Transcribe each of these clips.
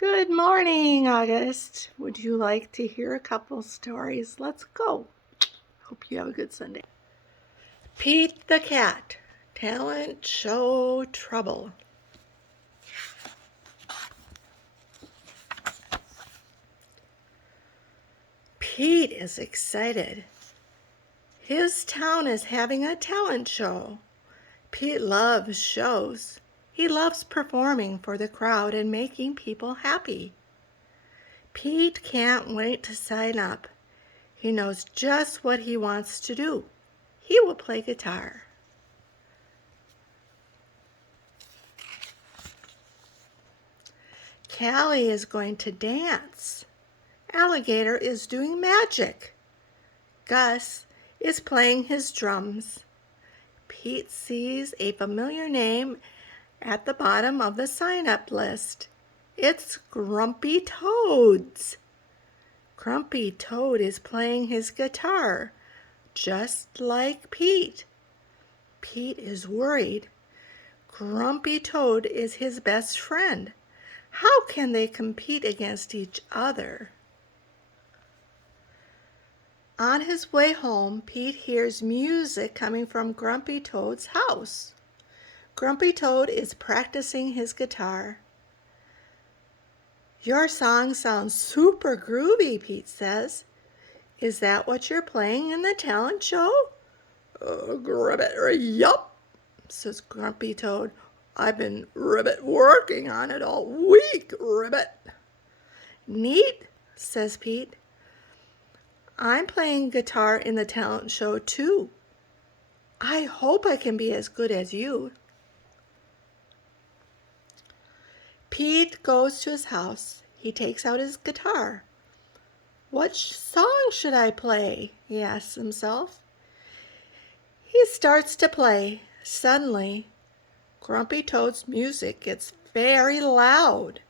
Good morning, August. Would you like to hear a couple stories? Let's go. Hope you have a good Sunday. Pete the Cat, talent show trouble. Pete is excited. His town is having a talent show. Pete loves shows. He loves performing for the crowd and making people happy. Pete can't wait to sign up. He knows just what he wants to do. He will play guitar. Callie is going to dance. Alligator is doing magic. Gus is playing his drums. Pete sees a familiar name at the bottom of the sign-up list. It's Grumpy Toads. Grumpy Toad is playing his guitar, just like Pete. Pete is worried. Grumpy Toad is his best friend. How can they compete against each other? On his way home, Pete hears music coming from Grumpy Toad's house. Grumpy Toad is practicing his guitar. Your song sounds super groovy, Pete says. Is that what you're playing in the talent show? Yup, says Grumpy Toad. I've been working on it all week, Ribbit. Neat, says Pete. I'm playing guitar in the talent show too. I hope I can be as good as you. Pete goes to his house. He takes out his guitar. What song should I play? He asks himself. He starts to play. Suddenly, Grumpy Toad's music gets very loud.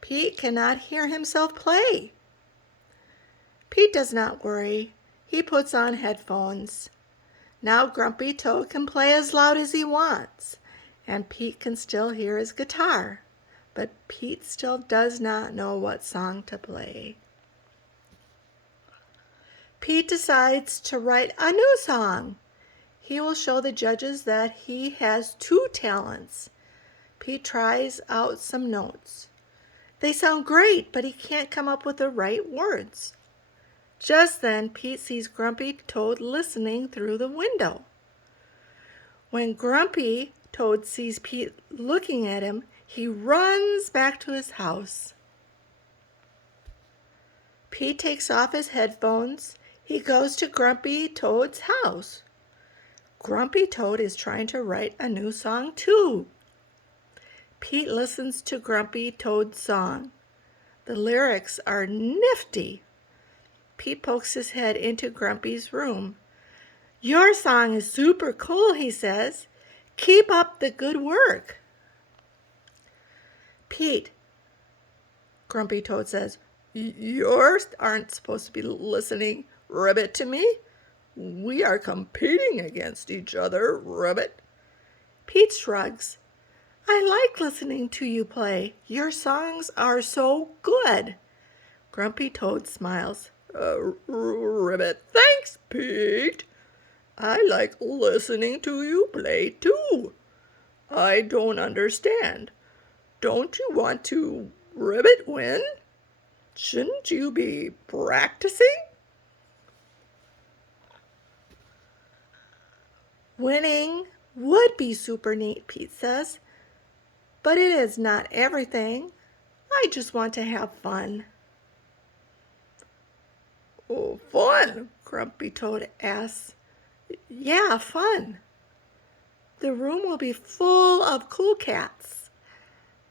Pete cannot hear himself play. Pete does not worry. He puts on headphones. Now Grumpy Toad can play as loud as he wants, and Pete can still hear his guitar. But Pete still does not know what song to play. Pete decides to write a new song. He will show the judges that he has two talents. Pete tries out some notes. They sound great, but he can't come up with the right words. Just then, Pete sees Grumpy Toad listening through the window. When Grumpy Toad sees Pete looking at him, he runs back to his house. Pete takes off his headphones. He goes to Grumpy Toad's house. Grumpy Toad is trying to write a new song too. Pete listens to Grumpy Toad's song. The lyrics are nifty. Pete pokes his head into Grumpy's room. Your song is super cool, he says. Keep up the good work. Pete, Grumpy Toad says, you aren't supposed to be listening, Ribbit, to me. We are competing against each other, Ribbit. Pete shrugs. I like listening to you play. Your songs are so good. Grumpy Toad smiles. Ribbit, thanks, Pete. I like listening to you play too. I don't understand. Don't you want to, Ribbit, win? Shouldn't you be practicing? Winning would be super neat, Pete says, but it is not everything. I just want to have fun. Oh, fun, Grumpy Toad asks. Yeah, fun. The room will be full of cool cats.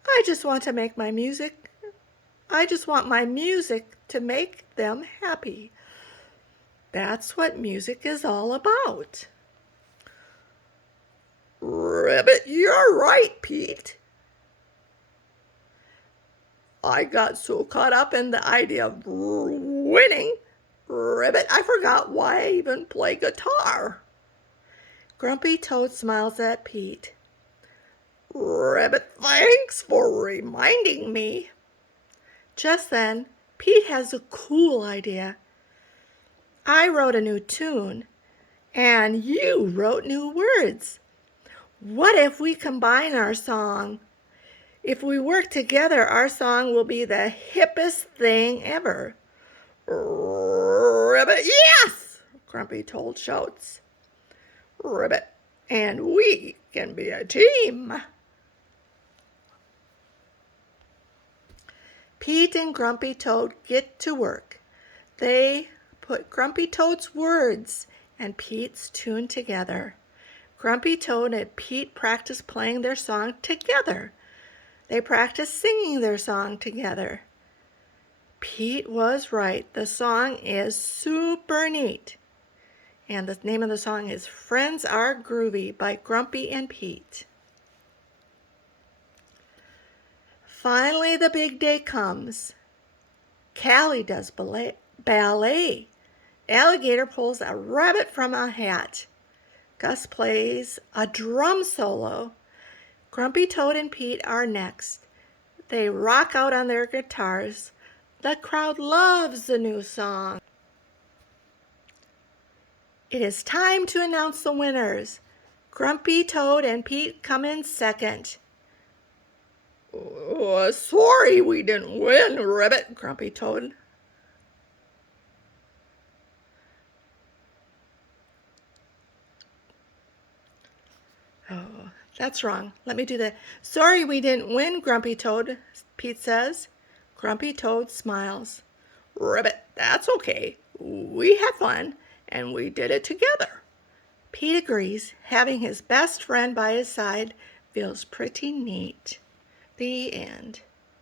I just want my music to make them happy. That's what music is all about. Ribbit, you're right, Pete. I got so caught up in the idea of winning, Ribbit, I forgot why I even play guitar. Grumpy Toad smiles at Pete. Ribbit, thanks for reminding me. Just then, Pete has a cool idea. I wrote a new tune, and you wrote new words. What if we combine our song? If we work together, our song will be the hippest thing ever. Ribbit, yes! Grumpy Toad shouts. Ribbit, and we can be a team. Pete and Grumpy Toad get to work. They put Grumpy Toad's words and Pete's tune together. Grumpy Toad and Pete practice playing their song together. They practice singing their song together. Pete was right. The song is super neat. And the name of the song is Friends Are Groovy by Grumpy and Pete. Finally, the big day comes. Callie does ballet. Alligator pulls a rabbit from a hat. Gus plays a drum solo. Grumpy Toad and Pete are next. They rock out on their guitars. The crowd loves the new song. It is time to announce the winners. Grumpy Toad and Pete come in second. Sorry we didn't win, Ribbit, Grumpy Toad. Oh, that's wrong. Let me do that. Sorry we didn't win, Grumpy Toad, Pete says. Grumpy Toad smiles. Ribbit, that's okay. We had fun, and we did it together. Pete agrees. Having his best friend by his side feels pretty neat. The end.